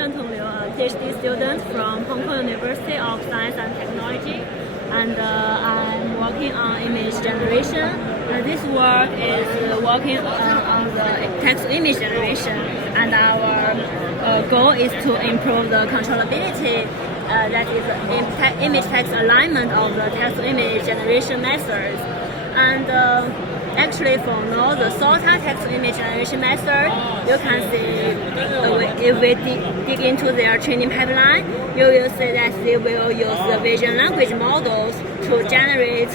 Xuantong Liu, a PhD student from Hong Kong University of Science and Technology, and I'm working on image generation. This work is working on the text-to-image generation, and our goal is to improve the controllability, that is image-text alignment of the text-to-image generation methods. And actually, for now, the SOTA text-to-image generation method, you can see if we dig into their training pipeline, you will see that they will use the vision language models to generate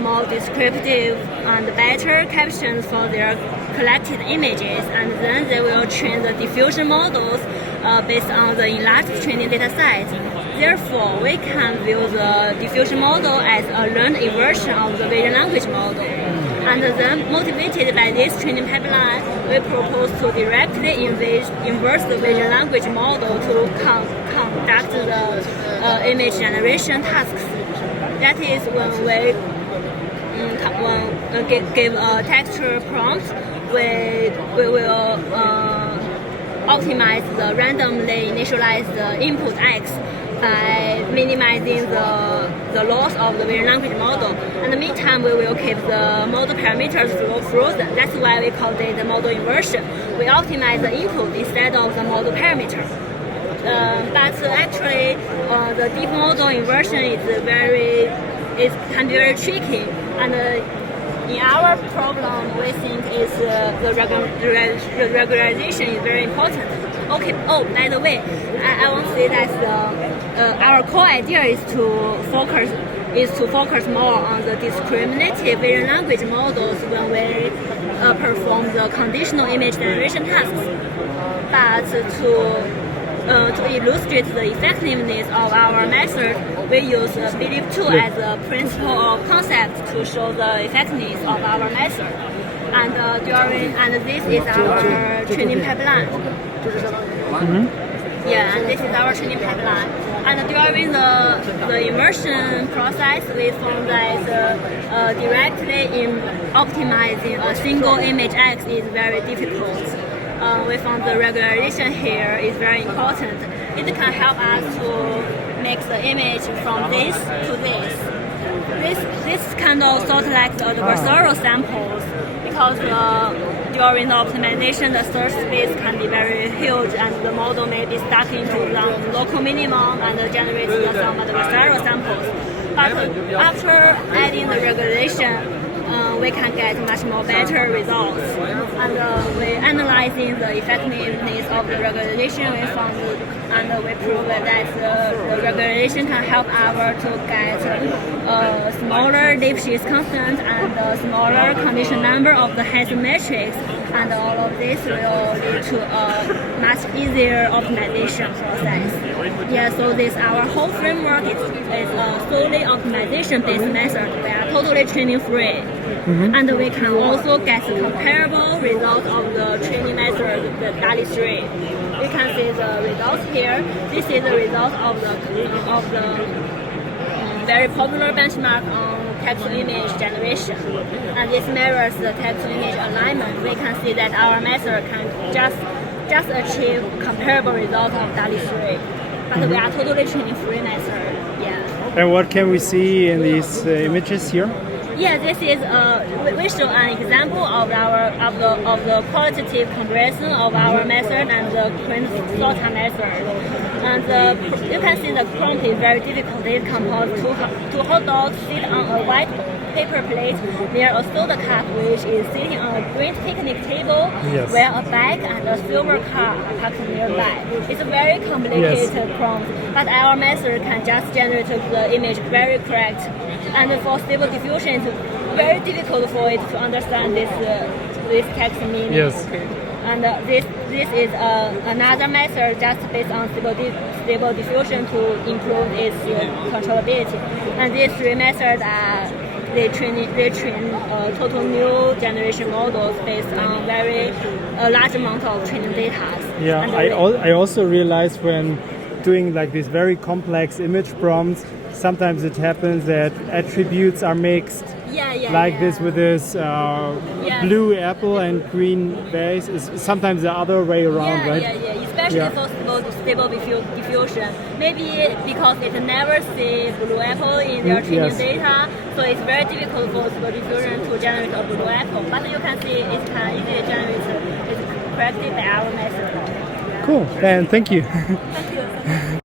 more descriptive and better captions for their collected images, and then they will train the diffusion models based on the enlarged training data set. Therefore, we can view the diffusion model as a learned inversion of the vision language model. And then, motivated by this training pipeline, we propose to directly inverse the vision language model to conduct the image generation tasks. That is when we give a texture prompt, we will optimize the randomly initialized input X by minimizing the loss of the vision language model. In the meantime, we will keep the model parameters frozen. That's why we call it the model inversion. We optimize the input instead of the model parameter. But actually, the deep model inversion can be very tricky, and in our problem, we think is the regularization is very important. Okay. Oh, by the way, I want to say that our core idea is to focus more on the discriminative vision language models when we perform the conditional image generation tasks. But to illustrate the effectiveness of our method, we use Believe2 as a principle of concept to show the effectiveness of our method. And this is our training pipeline. Yeah, and this is our training pipeline. And during the immersion process, we found that directly in optimizing a single image X is very difficult. We found the regularization here is very important. It can help us to make the image from this to this. This kind of sort of like the adversarial samples, because during the optimization, the search space can be very huge, and the model may be stuck into the local minimum and generate some adversarial samples. But after adding the regularization, we can get much more better results. And we analyzing the effectiveness of the regularization, we found and we proved that the regularization can help our to get a smaller Lipschitz constant and a smaller condition number of the Hansen matrix, and all of this will lead to a much easier optimization process. Yeah, so our whole framework is a solely optimization-based method. We are totally training free. And we can also get comparable results of the training method, the DALI 3. You can see the results here. This is the result of the very popular benchmark on text-to-image generation. And this mirrors the text-to-image alignment. We can see that our method can just achieve comparable results of DALI 3. But we are totally training free method. Yeah. And what can we see in these images here? Yeah, this is we show an example of the qualitative comparison of our method and the SOTA method. And you can see the prompt is very difficult. It composes two hot dogs sit on a white paper plate near a soda cup, which is sitting on a green picnic table, yes, where a bag and a silver car are parked nearby. It's a very complicated prompt, but our method can just generate the image very correct. And for stable diffusion, it's very difficult for it to understand this text meaning. Yes. And this is another method just based on stable diffusion to improve its controllability. And these three methods they train total new generation models based on very large amount of training data. Yeah, I also realized when doing like these very complex image prompts, sometimes it happens that attributes are mixed. Like this with this blue apple and green base is sometimes the other way around, right? Yeah. It's especially for stable diffusion. Maybe because it never see blue apple in their training data, so it's very difficult for stable diffusion to generate a blue apple. But you can see it can easily generate it correctly by our method. Cool, and thank you. Thank you.